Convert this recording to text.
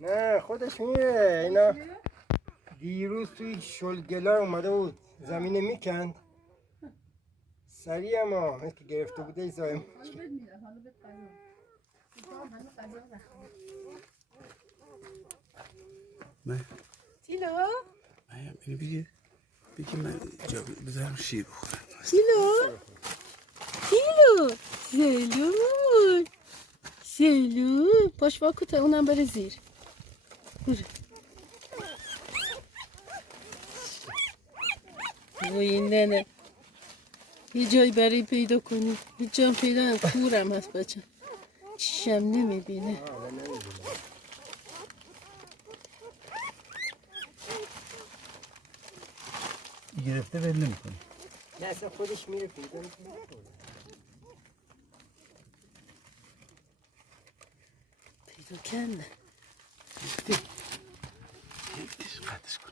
نه خودش میره. اینا دیروز توی شلگلا اومده بود زمینه میکند سریع، اما که گرفته بوده ای زایم. من تیلو اینو بگه من جا بذارم شیر بخورم. تیلو سلام سلام پاش واکو تا اونم بره زیر برو. وای نه یه جایی برای پیدا کنی یه جا پیدا هم کورم هست بچه چیشم نمیبینه. گرفته ول نمی‌کنه. نه اصلا خودش میره پیدا میکنه. پیدا کنه قطعش کن.